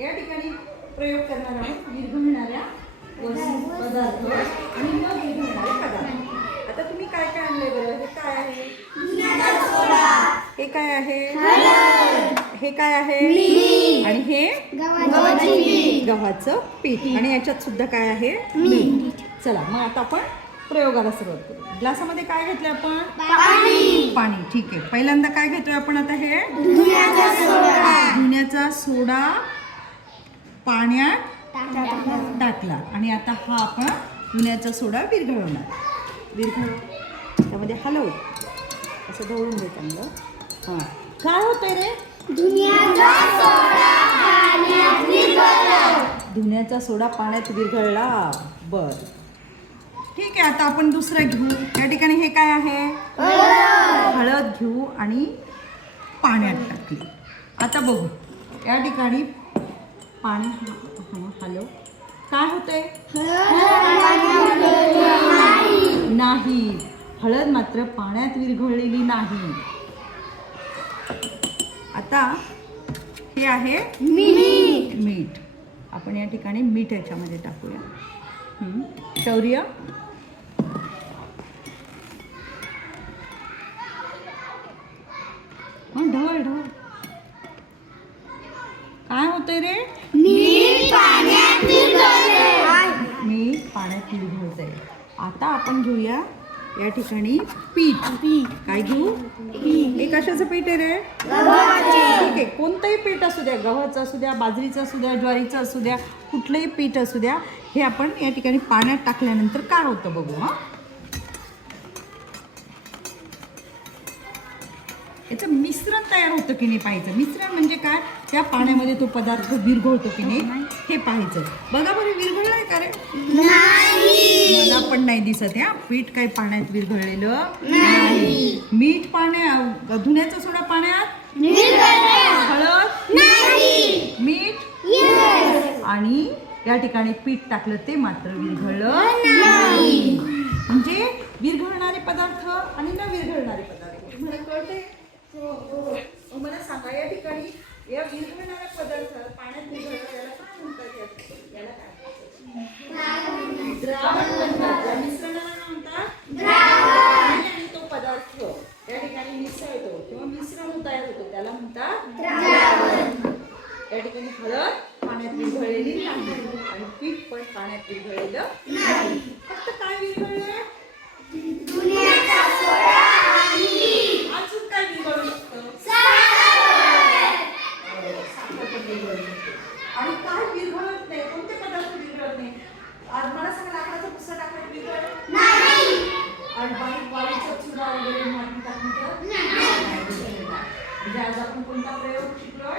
या ठिकाणी प्रयोग करणार आहोत विरघळणाऱ्या पदार्थ आणि न विरघळणारे पदार्थ. आता तुम्ही काय काय आणलंय बरं? हे काय आहे? हे काय आहे? हे काय आहे? आणि हे गव्हाचं पीठ. आणि याच्यात सुद्धा काय आहे? मीठ. चला मग आता आपण प्रयोगाला सुरुवात करू. ग्लासामध्ये काय घेतलं आपण? पाणी. ठीक आहे. पहिल्यांदा काय घेतोय आपण आता? हे धुण्याचा सोडा पाण्यात टाकला आणि आता हा आपण धुण्याचा सोडा विरघळवणार. त्यामध्ये हलव, असं ढवळून घे चांगलं. हां, काय होतंय रे? धुण्याचा सोडा पाण्यात विरघळला. बर, ठीक आहे. आता आपण दुसरं घेऊ. या ठिकाणी हे काय आहे? हळद घेऊ आणि पाण्यात टाकली. आता बघू या ठिकाणी पाणी हॅलो काय होतंय? नाही, हळद मात्र पाण्यात विरघळलेली नाही. आता हे आहे मीठ. आपण या ठिकाणी मीठ याच्यामध्ये टाकूया. शौर्य, ढवळ ढवळ. काय होतंय रे? मीठ पाण्यात विरघळतंय. आता आपण घेऊया या ठिकाणी पीठ. काय घेऊ? हे कशाचं पीठ आहे रे? ठीक आहे. कोणतंही पीठ असू द्या, गव्हाचं असू द्या, बाजरीचं असू द्या, ज्वारीचं असू द्या, कुठलंही पीठ असू द्या. हे आपण या ठिकाणी पाण्यात टाकल्यानंतर काय होतं बघू. याचं मिश्रण तयार होतं की नाही पाहायचं. मिश्रण म्हणजे काय? त्या पाण्यामध्ये तो पदार्थ विरघळतो की नाही हे पाहायचं. बघा बरं, विरघळलाय का रे? मला पण नाही दिसत. या पीठ काही पाण्यात विरघळलेलं नाही. मीठ पाण्यात, धुण्याचा सोडा पाण्यात, हळद, मीठ आणि या ठिकाणी पीठ टाकलं ते मात्र विरघळलं नाही. म्हणजे विरघळणारे पदार्थ आणि न विरघळणारे पदार्थ तुम्हाला कळते? मला सांगा, या ठिकाणी या विरघळणाऱ्या पदार्थ पाण्यात विरघळलं याला काय म्हणतात? याला काय द्रावण म्हणतात. या मिश्रणाला काय म्हणतात? द्रावण. आणि तो पदार्थ या ठिकाणी मिसळतो किंवा मिश्रण तयार होतो त्याला म्हणतात द्रावण. या ठिकाणी हळद पाण्यात विरघळलेली नाही आणि पीठ पण पाण्यात विरघळलेलं नाही. फक्त काय विरघळलं? अजून काय विरघळू शकतं? आणि काय विरघळत नाही? कोणते पदार्थ विरघळत नाही? आज मला सांगा, लाकडाचा भुसा टाकण्यात विरघळत नाही. आणि बारीक वाळूचा चुरा वगैरे माती टाकण्यात नाही. म्हणजे आज आपण कोणता प्रयोग शिकलो?